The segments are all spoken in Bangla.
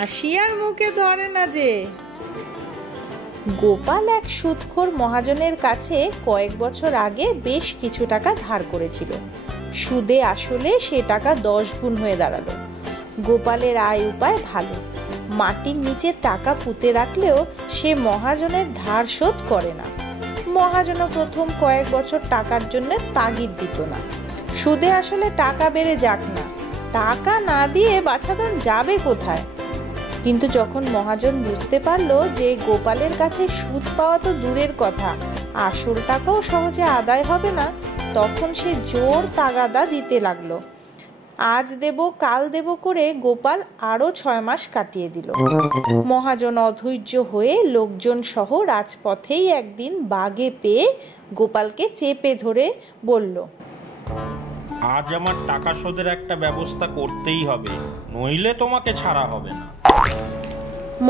হাসি আর মুখে ধরে না যে। গোপাল এক সুদখোর মহাজনের কাছে কয়েক বছর আগে বেশ কিছু টাকা ধার করেছিল। সুদে আসলে সে টাকা 10 গুণ হয়ে দাঁড়ালো। গোপালের আয় উপায় ভালো, মাটির নিচে টাকা পুঁতে রাখলেও সে মহাজনের ধার শোধ করে না। মহাজনও প্রথম কয়েক বছর টাকার জন্য তাগিদ দিত না। সুদে আসলে টাকা বেড়ে যাক না, টাকা না দিয়ে বাছাধন যাবে কোথায়? কিন্তু যখন মহাজন বুঝতে পারলো যে গোপালের কাছে সুদ পাওয়া তো দূরের কথা, আসল টাকাও সহজে আদায় হবে না, তখন সে জোর তাগাদা দিতে লাগলো। আজ দেব কাল দেব করে গোপাল আরো 6 মাস কাটিয়ে দিল। মহাজন অধৈর্য হয়ে লোকজন সহ রাজপথেই একদিন বাগে পেয়ে গোপালকে চেপে ধরে বলল, আজ আমার টাকা শোধের একটা ব্যবস্থা করতেই হবে, নইলে তোমাকে ছাড়া হবে না।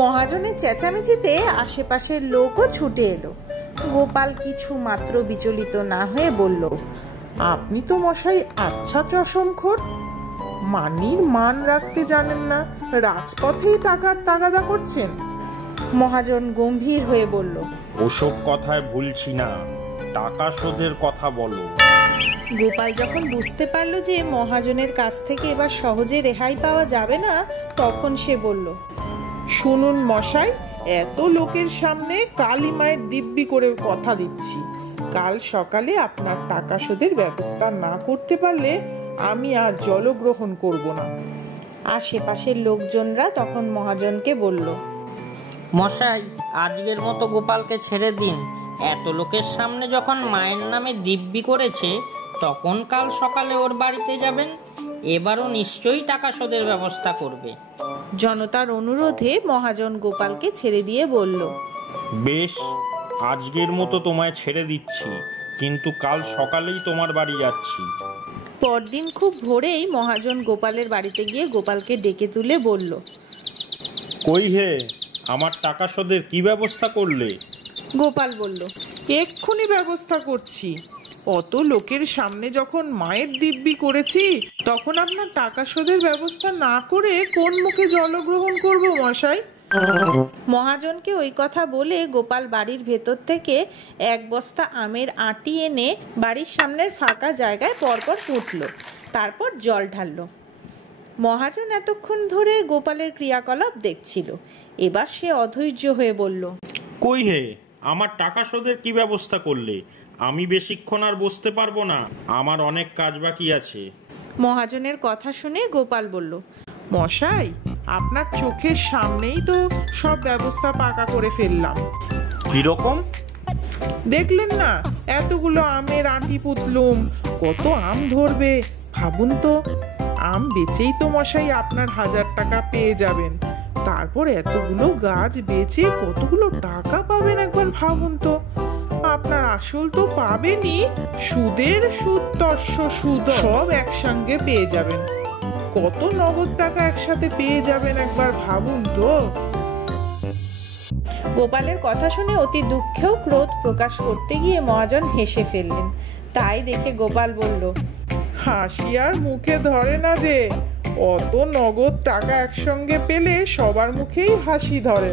মহাজনের চেঁচামেচিতে আশেপাশের লোকও ছুটে এলো। গোপাল কিছু মাত্র বিচলিত না হয়ে বলল, আপনি তো মশাই আচ্ছা চশমখোর, মানির মান রাখতে জানেন না, রাজপথেই টাকার তাগাদা করছেন। মহাজন গম্ভীর হয়ে বলল, ওসব কথায় ভুলছি না, টাকা শোধের কথা বলো। গোপাল যখন বুঝতে পারলো যে মহাজনের কাছ থেকে এবার সহজে রেহাই পাওয়া যাবে না, তখন সে বলল, শুনুন মশাই, এত লোকের সামনে কালী মায়ের দিব্যি করে কথা দিচ্ছি, কাল সকালে আপনার টাকা শোধের ব্যবস্থা না করতে পারলে আমি আর জলগ্রহণ করব না। আশেপাশের লোকজনরা তখন মহাজনকে বলল, মশাই, আজকের মতো গোপালকে ছেড়ে দিন। এত লোকের সামনে যখন মায়ের নামে দিব্যি করেছে, তখন কাল সকালে ওর বাড়িতে যাবেন, এবারও নিশ্চয়ই টাকা শোধের ব্যবস্থা করবে। জনতার অনুরোধে মহাজন গোপালকে ছেড়ে দিয়ে বলল, বেশ, আজকের মতো তোমায় ছেড়ে দিচ্ছি, কিন্তু কাল সকালেই তোমার বাড়ি যাচ্ছি। পরদিন খুব ভোরেই মহাজন গোপালের বাড়িতে গিয়ে গোপালকে ডেকে তুলে বলল, কই হে, আমার টাকা শোধের কি ব্যবস্থা করলে? গোপাল বলল, এক্ষুনি ব্যবস্থা করছি। অত লোকের সামনে যখন মায়ের দিব্যি করেছি, তখন আপনার টাকা শোধের ব্যবস্থা না করে কোন মুখে জলগ্রহণ করব মশাই? মহাজনকে ওই কথা বলে গোপাল বাড়ির ভেতর থেকে 1 বস্তা আমের আঁটি এনে বাড়ির সামনের ফাঁকা জায়গায় পরপর পুঁতল, তারপর জল ঢালল। মহাজন এতক্ষণ ধরে গোপালের ক্রিয়াকলাপ দেখছিল। এবার সে অধৈর্য হয়ে বলল, কই হে, আমার টাকা শোধের কি ব্যবস্থা করলে? আমি বেশিক্ষণ আর বসতে পারবো না, আমার অনেক কাজ বাকি আছে। মহাজনের কথা শুনে গোপাল বলল, মশাই, আপনার চোখের সামনেই তো সব ব্যবস্থা পাকা করে ফেললাম। কিরকম? দেখলেন না, এতগুলো আমের আঁটি পুতলুম, কত আম ধরবে ভাবুন তো। আম বেচেই তো মশাই আপনার 1000 টাকা পেয়ে যাবেন, তারপর এতগুলো গাছ বেচে কতগুলো টাকা পাবেন একবার ভাবুন তো। আপনার আসল তো পাবেনই, সুদের সুদ তস্য সুদ সব একসঙ্গে পেয়ে যাবেন। কত নগদ টাকা একসাথে পেয়ে যাবেন একবার ভাবুন তো। গোপালের কথা শুনে অতি দুঃখেও ক্রোধ প্রকাশ করতে গিয়ে মহাজন হেসে ফেললেন। তাই দেখে গোপাল বলল, হাসি আর মুখে ধরে না যে, অত নগদ টাকা একসঙ্গে পেলে সবার মুখেই হাসি ধরে।